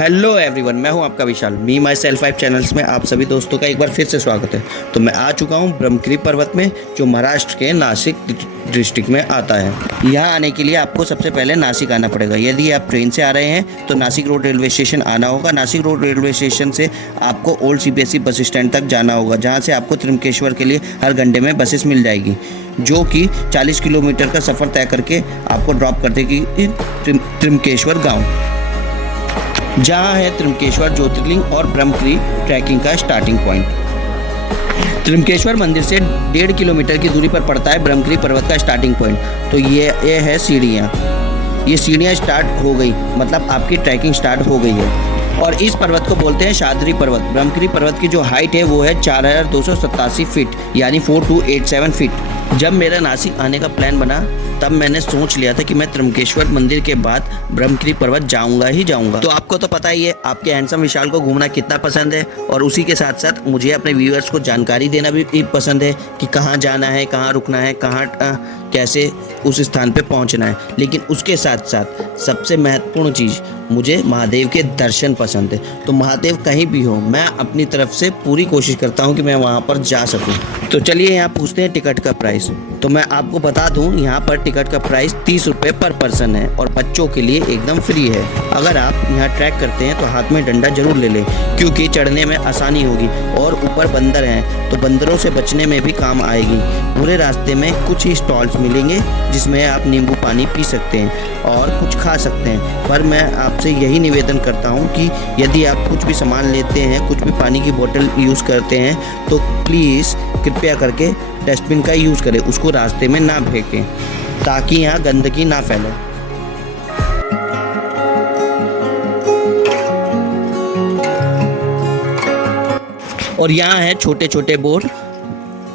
Hello everyone, मैं हूं आपका विशाल। मी माई सेल्फ 5 चैनल्स में आप सभी दोस्तों का एक बार फिर से स्वागत है। तो मैं आ चुका हूं ब्रह्मगिरी पर्वत में, जो महाराष्ट्र के नासिक डिस्ट्रिक्ट में आता है। यहाँ आने के लिए आपको सबसे पहले नासिक आना पड़ेगा। यदि आप ट्रेन से आ रहे हैं तो नासिक रोड रेलवे स्टेशन आना होगा। नासिक रोड रेलवे स्टेशन से आपको ओल्ड CBSE बस स्टैंड तक जाना होगा, जहाँ से आपको त्र्यंबकेश्वर के लिए हर घंटे में बसेस मिल जाएगी, जो कि 40 किलोमीटर का सफ़र तय करके आपको ड्रॉप कर देगी त्र्यंबकेश्वर गाँव, जहाँ है त्र्यंबकेश्वर ज्योतिर्लिंग और ब्रह्मगिरी ट्रैकिंग का स्टार्टिंग पॉइंट। त्र्यंबकेश्वर मंदिर से 1.5 किलोमीटर की दूरी पर पड़ता है ब्रह्मगिरी पर्वत का स्टार्टिंग पॉइंट। तो ये है सीढ़ियाँ। ये सीढ़ियाँ स्टार्ट हो गई, मतलब आपकी ट्रैकिंग स्टार्ट हो गई है। और इस पर्वत को बोलते हैं शाद्री पर्वत। ब्रह्मगिरी पर्वत की जो हाइट है वो है 4287 फीट, यानी 4287 फीट। जब मेरा नासिक आने का प्लान बना तब मैंने सोच लिया था कि मैं त्र्यंबकेश्वर मंदिर के बाद ब्रह्मगिरी पर्वत जाऊंगा ही जाऊंगा। तो आपको तो पता ही है, आपके हैंडसम विशाल को घूमना कितना पसंद है, और उसी के साथ साथ मुझे अपने व्यूअर्स को जानकारी देना भी पसंद है कि कहाँ जाना है, कहाँ रुकना है, कहाँ कैसे उस स्थान पे पहुंचना है। लेकिन उसके साथ साथ सबसे महत्वपूर्ण चीज़, मुझे महादेव के दर्शन पसंद है। तो महादेव कहीं भी हो, मैं अपनी तरफ से पूरी कोशिश करता हूं कि मैं वहां पर जा सकूं। तो चलिए यहाँ पूछते हैं टिकट का प्राइस। तो मैं आपको बता दूं, यहाँ पर टिकट का प्राइस 30 रुपये पर पर्सन है, और बच्चों के लिए एकदम फ्री है। अगर आप यहाँ ट्रैक करते हैं तो हाथ में डंडा जरूर ले लें, क्योंकि चढ़ने में आसानी होगी। और ऊपर बंदर हैं तो बंदरों से बचने में भी काम आएगी। पूरे रास्ते में कुछ ही स्टॉल्स मिलेंगे जिसमें आप नींबू पानी पी सकते हैं और कुछ खा सकते हैं। पर मैं आपसे यही निवेदन करता हूं कि यदि आप कुछ भी सामान लेते हैं, कुछ भी पानी की बोतल यूज़ करते हैं, तो प्लीज़ कृपया करके डस्टबिन का यूज़ करें, उसको रास्ते में ना फेंकें, ताकि यहाँ गंदगी ना फैले। और यहाँ है छोटे छोटे बोर्ड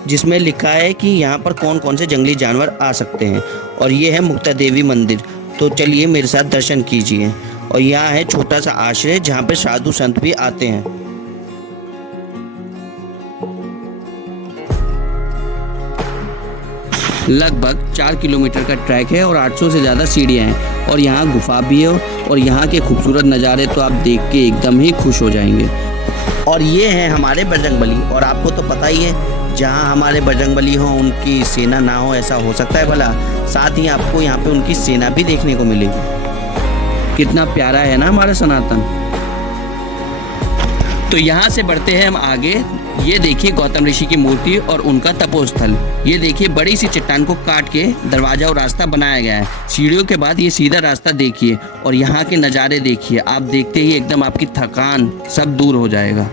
जिसमें लिखा है कि यहाँ पर कौन कौन से जंगली जानवर आ सकते हैं। और ये है मुक्ता देवी मंदिर। तो चलिए मेरे साथ दर्शन कीजिए। और यहाँ है छोटा सा आश्रय जहाँ पे साधु संत भी आते हैं। लगभग 4 किलोमीटर का ट्रैक है और 800 से ज़्यादा सीढ़ियाँ हैं, और यहाँ गुफा भी है। और यहाँ के खूबसूरत नज़ारे तो आप देख के एकदम ही खुश हो जाएंगे। और ये है हमारे बजरंगबली। और आपको तो पता ही है, जहाँ हमारे बजरंगबली हो उनकी सेना ना हो, ऐसा हो सकता है भला? साथ ही आपको यहाँ पे उनकी सेना भी देखने को मिलेगी। कितना प्यारा है ना हमारा सनातन। तो यहाँ से बढ़ते हैं हम आगे। ये देखिए गौतम ऋषि की मूर्ति और उनका तपोस्थल। ये देखिए बड़ी सी चट्टान को काट के दरवाजा और रास्ता बनाया गया है। सीढ़ियों के बाद ये सीधा रास्ता देखिए, और यहाँ के नज़ारे देखिए। आप देखते ही एकदम आपकी थकान सब दूर हो जाएगा।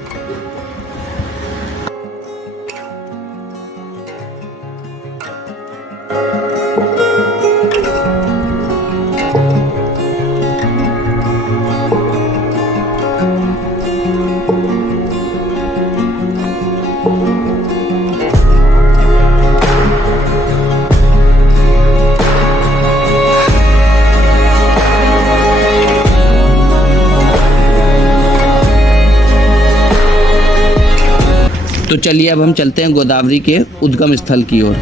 तो चलिए अब हम चलते हैं गोदावरी के उद्गम स्थल की ओर।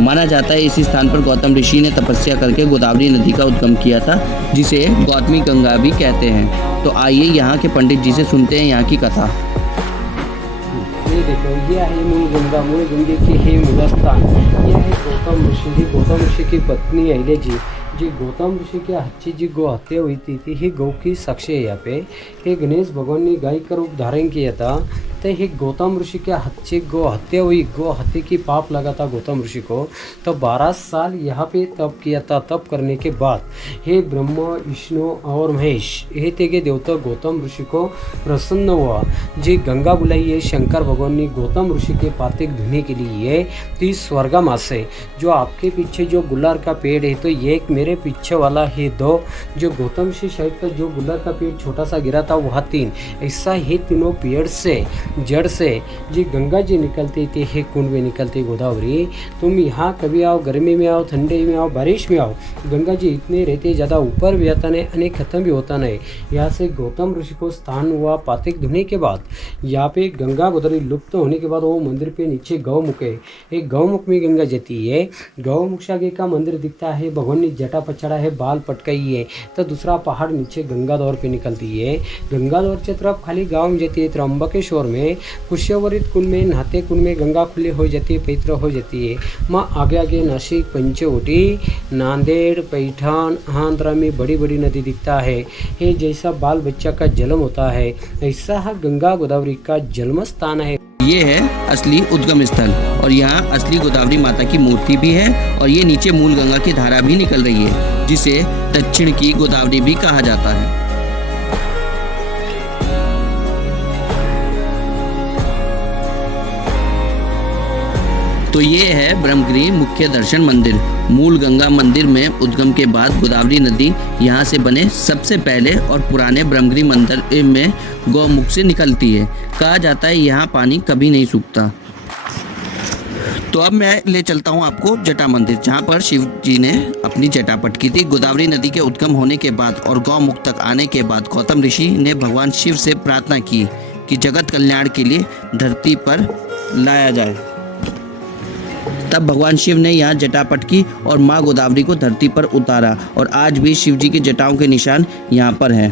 माना जाता है इसी स्थान पर गौतम ऋषि ने तपस्या करके गोदावरी नदी का उद्गम किया था, जिसे गौतमी गंगा भी कहते हैं। तो आइए यहाँ के पंडित जी से सुनते हैं यहाँ की कथा। ये देखो, ये है मूल गंगा की हे मूलस्थान। यह है गौतम ऋषि की पत्नी अहिल्या जी गौतम ऋषि के हाथी जी गो हत्या हुई थी। ही गौ की साक्षी है यहाँ पे। हे गणेश भगवान ने गाय का रूप धारण किया था। तो ही गौतम ऋषि के हाथी गो हत्या हुई, गो हत्या की पाप लगा था गौतम ऋषि को। तो 12 साल यहाँ पे तप किया था। तप करने के बाद हे ब्रह्मा विष्णु और महेश, हे तेगे देवता गौतम ऋषि को प्रसन्न हुआ। जी गंगा बुलाई है शंकर भगवान ने गौतम ऋषि के पातिक धोने के लिए। तो इस स्वर्गा से जो आपके पीछे जो गुलार का पेड़ है, तो ये एक मेरे पीछे वाला है 2, जो गौतम ऋषि साइड पर जो गुलार का पेड़ छोटा सा गिरा था वह 3। ऐसा ही तीनों पेड़ से जड़ से जी गंगा जी निकलती थी है कुंड में निकलती गोदावरी। तुम यहाँ कभी आओ, गर्मी में आओ, ठंडे में आओ, बारिश में आओ, गंगा जी इतने रहते, ज़्यादा ऊपर भी आता नहीं और ख़त्म भी होता नहीं। यहाँ से गौतम ऋषि को स्थान हुआ पातिक धुने के बाद। यहाँ पे गंगा गोदावरी लुप्त होने के बाद वो मंदिर पे नीचे गौमुख है, एक गौमुख में गंगा जाती है। गौमुख से आगे का मंदिर दिखता है, भगवान ने जटा पछाड़ा है, बाल पटकाई है। तो दूसरा पहाड़ नीचे गंगादौर पे निकलती है। गंगादौर की तरफ खाली गाँव में जाती है। त्र्यंबकेश्वर में पुष्यवरित कुंड में नहाते कुंड में गंगा खुली हो जाती है, पवित्र हो जाती है। माँ आगे आगे नासिक, पंचवटी, नांदेड़, पैठान, आंध्रा में बड़ी बड़ी नदी दिखता है। ये जैसा बाल बच्चा का जन्म होता है ऐसा गंगा गोदावरी का जन्म स्थान है। ये है असली उद्गम स्थल और यहाँ असली गोदावरी माता की मूर्ति भी है और ये नीचे मूल गंगा की धारा भी निकल रही है, जिसे दक्षिण की गोदावरी भी कहा जाता है। तो ये है ब्रह्मगिरी मुख्य दर्शन मंदिर। मूल गंगा मंदिर में उद्गम के बाद गोदावरी नदी यहाँ से बने सबसे पहले और पुराने ब्रह्मगिरी मंदिर में गौमुख से निकलती है। कहा जाता है यहाँ पानी कभी नहीं सूखता। तो अब मैं ले चलता हूँ आपको जटा मंदिर, जहाँ पर शिव जी ने अपनी जटा पटकी थी। गोदावरी नदी के उद्गम होने के बाद और गौमुख तक आने के बाद गौतम ऋषि ने भगवान शिव से प्रार्थना की कि जगत कल्याण के लिए धरती पर लाया जाए। तब भगवान शिव ने यहाँ जटा पटकी और माँ गोदावरी को धरती पर उतारा और आज भी शिव जी की जटाओं के निशान यहाँ पर हैं।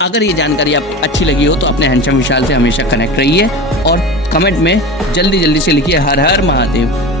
अगर ये जानकारी आपको अच्छी लगी हो तो अपने हैंडसम विशाल से हमेशा कनेक्ट रहिए और कमेंट में जल्दी से लिखिए हर हर महादेव।